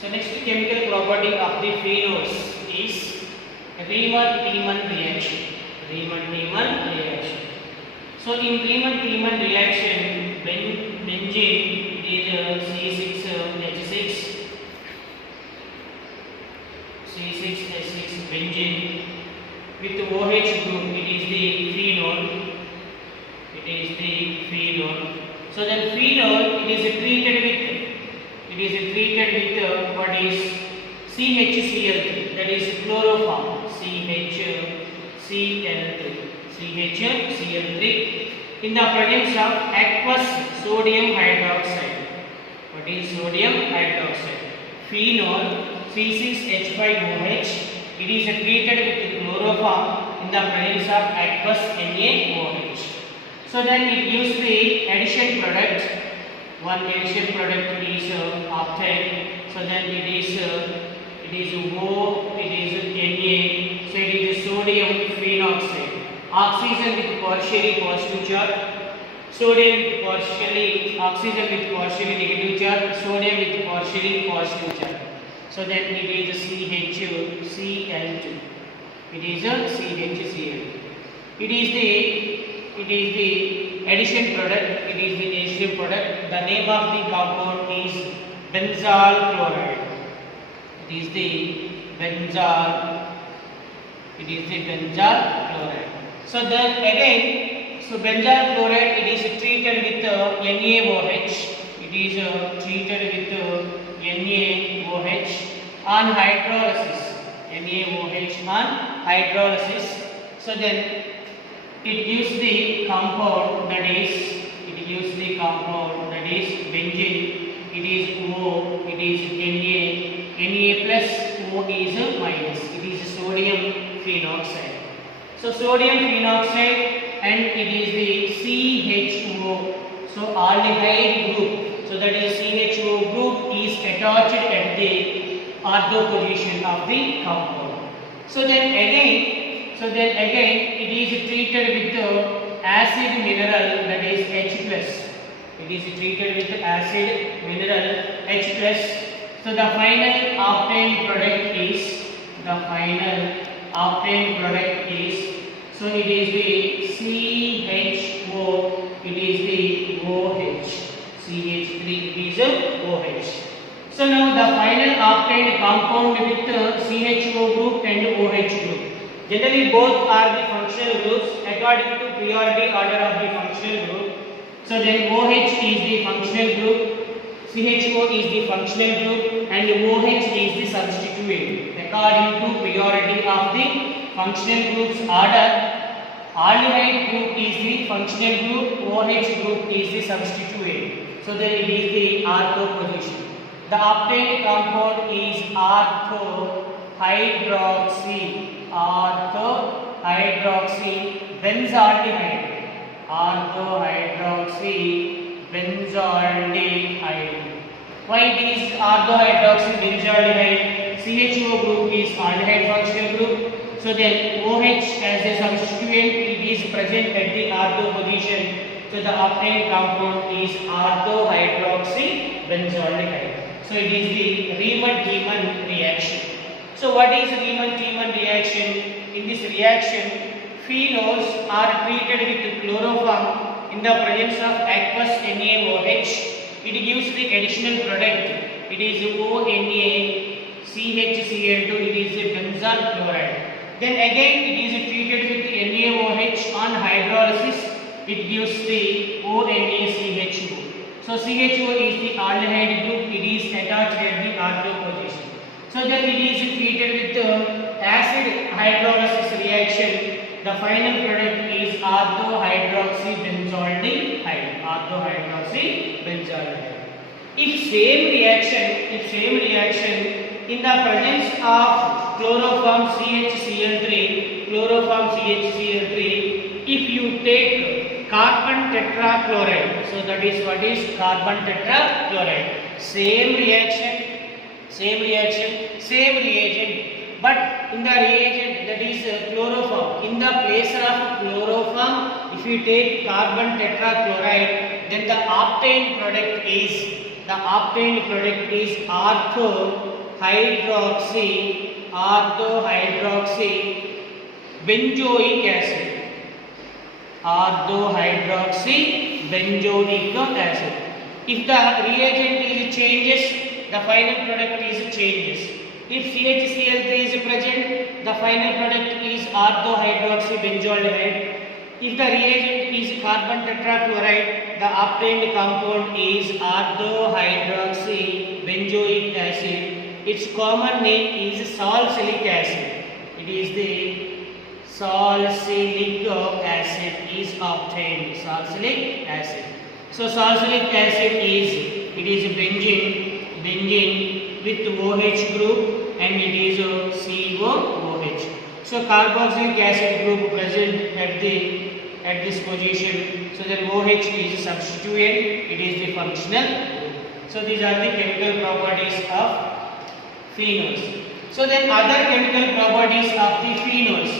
So next chemical property of the phenols is Riemann-Tiemann reaction. Riemann-Tiemann reaction. So in Riemann-Tiemann reaction, benzene is C6H6, C6H6 benzene with OH group. It is the phenol. It is the phenol. So then phenol it is treated with what is CHCl3, that is chloroform. CHCl3 in the presence of aqueous sodium hydroxide. What is sodium hydroxide? Phenol C6H5OH. It is treated with chloroform in the presence of aqueous NaOH. So then it gives the addition product. One addition product is obtained. So then it is O, it is Na. So it is sodium phenoxide. Oxygen with partially positive charge. Sodium with partially, oxygen with partially negative charge. Sodium with partially positive charge. So then it is CHCl2. It is a CHCl2. It is the addition product. It is the addition product. The name of the compound is benzol chloride. It is the benzol. It is the benzol chloride. So then again, so benzol chloride it is treated with NaOH. It is treated with NaOH on hydrolysis. NaOH on hydrolysis. So then it gives the compound that is benzene. It is O, it is Na plus O is minus. It is sodium phenoxide. So sodium phenoxide and it is the CHO. So aldehyde group. So that is CHO group is attached at the ortho position of the compound. So then again it is treated with acid mineral that is H plus. It is treated with acid mineral H plus. So the final obtained product is so it is the CHO. It is the OH. CH3 is a OH. So now the final obtained compound with CHO group and OH group. Generally both are the functional groups according to priority order of the functional group. So then OH is the functional group, CHO is the functional group and OH is the substituent. According to priority of the functional groups order, aldehyde group is the functional group, OH group is the substituent. So then it is the ortho position. The obtained compound is orthohydroxybenzaldehyde. Orthohydroxybenzaldehyde. Why it is orthohydroxybenzaldehyde? CHO group is aldehyde functional group. So then OH as a substituent it is present at the ortho position. So the obtained compound is orthohydroxybenzaldehyde. So it is the Riemann-Tiemann reaction. So what is Riemann-Tiemann reaction? In this reaction, phenols are treated with chloroform in the presence of aqueous NaOH. It gives the additional product. It is ONa CHCl2. It is the benzol chloride. Then again it is treated with NaOH on hydrolysis. It gives the ONaCHO. So CHO is the aldehyde group. It is attached at the ortho position. So then it is treated with acid hydrolysis reaction. The final product is orthohydroxybenzaldehyde. If same reaction in the presence of chloroform CHCl3, if you take carbon tetrachloride, so that is what is carbon tetrachloride. Same reaction, same reagent, but in the reagent that is chloroform, in the place of chloroform, if you take carbon tetrachloride, then the obtained product is ortho hydroxy orthohydroxy benzoic acid. Orthohydroxy benzoic acid. If the reagent is changes, the final product is changes. If CHCl3 is present, the final product is orthohydroxy benzaldehyde. If the reagent is carbon tetrachloride, the obtained compound is orthohydroxy benzoic acid. Its common name is salicylic acid. It is the salicylic acid is obtained. Salicylic acid. So salicylic acid is benzene with OH group and it is COOH. So carboxylic acid group present at this position. So then OH is substituent. It is the functional group. So these are the chemical properties of phenols. So then other chemical properties of the phenols.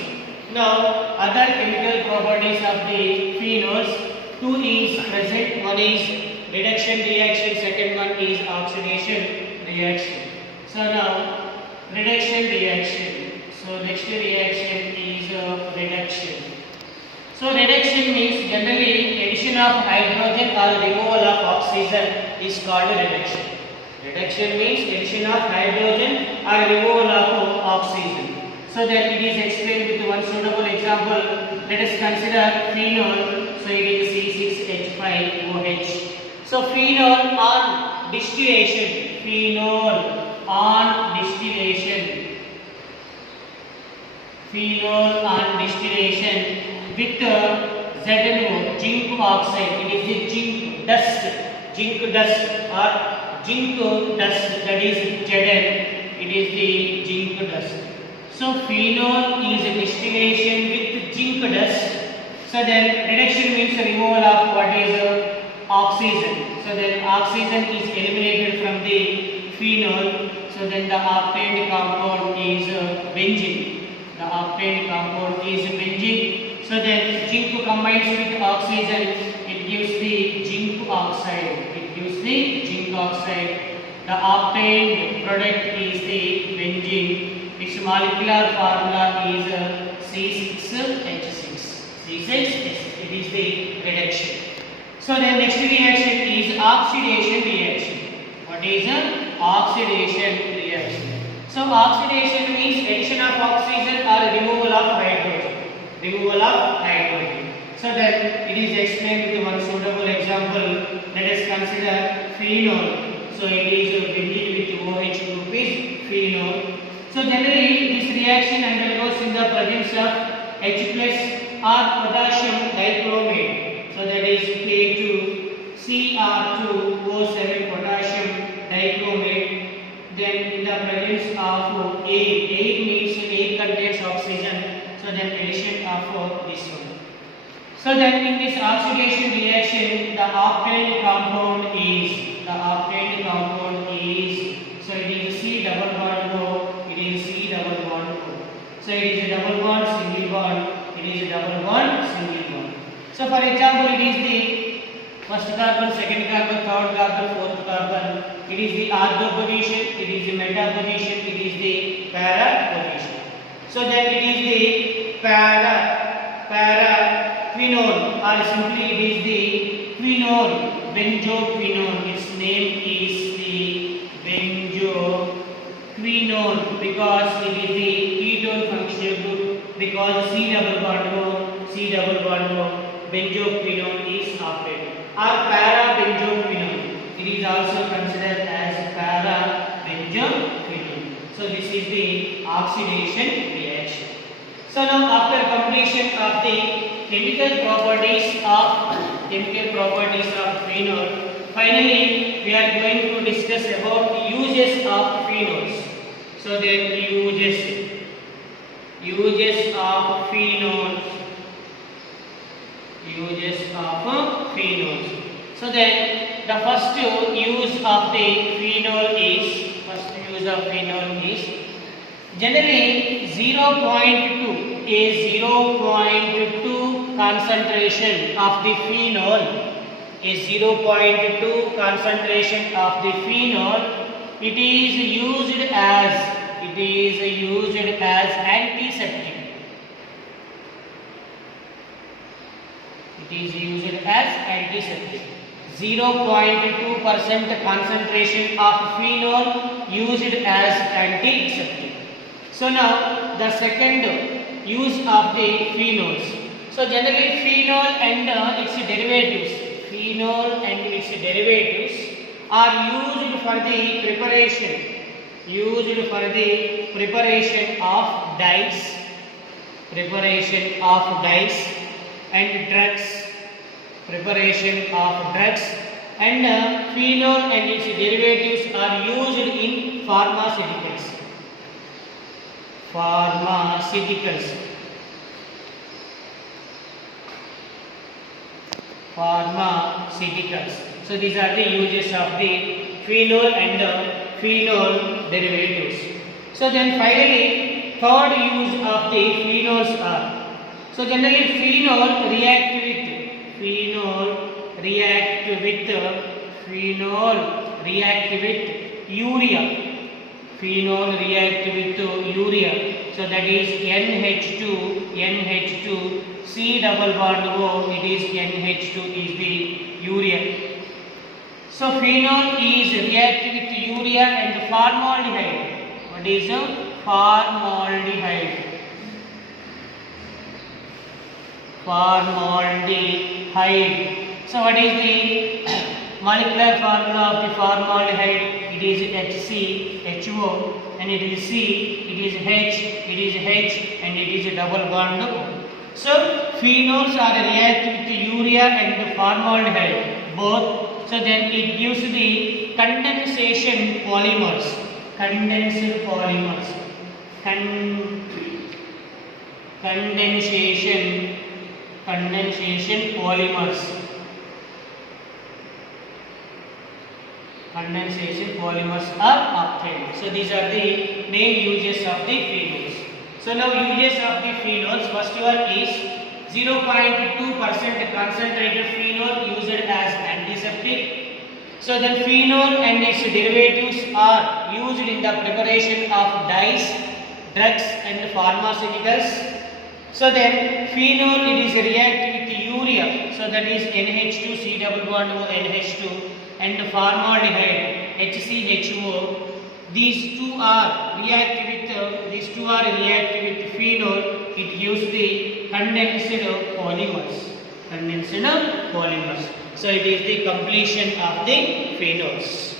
Now other chemical properties of the phenols, two is present. One is reduction reaction, second one is oxidation reaction. So now reduction reaction. So next reaction is reduction. So reduction means generally addition of hydrogen or removal of oxygen is called reduction. Reduction means addition of hydrogen or removal of oxygen. So that it is explained with one suitable example. Let us consider phenol. So it is C6H5OH. So phenol on distillation. Phenol on distillation. Phenol on distillation with ZnO, zinc oxide. It is the zinc dust or zinc dust, that is Zn. It is the zinc dust. So phenol is a distillation with zinc dust. So then reduction means removal of what is oxygen. So then oxygen is eliminated from the phenol. So then the obtained compound is benzene. The obtained compound is benzene. So then zinc combines with oxygen, it gives the zinc oxide. The obtained product is the benzene. Its molecular formula is C6H6. It is the reduction. So then next reaction is oxidation reaction. What is oxidation reaction? So oxidation means addition of oxygen or removal of hydrogen. So then it is explained with one suitable example. Let us consider phenol. So it is benzene with OH group is phenol. So generally this reaction undergoes in the presence of H plus or potassium dichromate. So that is K2Cr2O7 potassium dichromate. Then in the presence of air means air contains oxygen. So then addition of this one. So then in this oxidation reaction, the obtained compound is so it is C double bond O. It is C double bond O. So it is a double bond single bond. So for example, it is the first carbon, second carbon, third carbon, fourth carbon. It is the ortho position. It is the meta position. It is the para position. So then it is the para phenol, or simply it is the phenol, benzoquinone. Its name is the benzoquinone because it is the ketone functional group, because C double bond O, benzoquinone is obtained. Or para benzoquinone, it is also considered as para benzoquinone. So this is the oxidation reaction. So now after completion of the chemical properties of phenol, finally we are going to discuss about uses of phenols. So then uses of phenols. So then the first use of phenol is generally 0.2 concentration of the phenol it is used as antiseptic. It is used as antiseptic. 0.2% concentration of phenol used as antiseptic. So now the second use of the phenols. So generally phenol and its derivatives are used for the preparation of dyes and drugs, and phenol and its derivatives are used in pharmaceuticals. So these are the uses of the phenol and phenol derivatives. So then finally third use of the phenols are, so generally phenol react with urea. So that is NH2 C double bond O, it is NH2 is the urea. So phenol is react with urea and formaldehyde. What is formaldehyde? So what is the molecular formula of the formaldehyde? It is HCHO, and it is C, it is H, and it is a double bond O. So phenols are react with urea and formaldehyde both. So then it gives the condensation polymers. Condensation polymers. Condensation polymers are obtained. So these are the main uses of the phenols. So now uses of the phenols. First one is 0.2% concentrated phenol used as antiseptic. So then phenol and its derivatives are used in the preparation of dyes, drugs and pharmaceuticals. So then phenol, it is react with urea. So that is NH2 C double bond O NH2, and formaldehyde HCHO. These two are react with phenol. It gives the condensed polymers. So it is the completion of the phenols.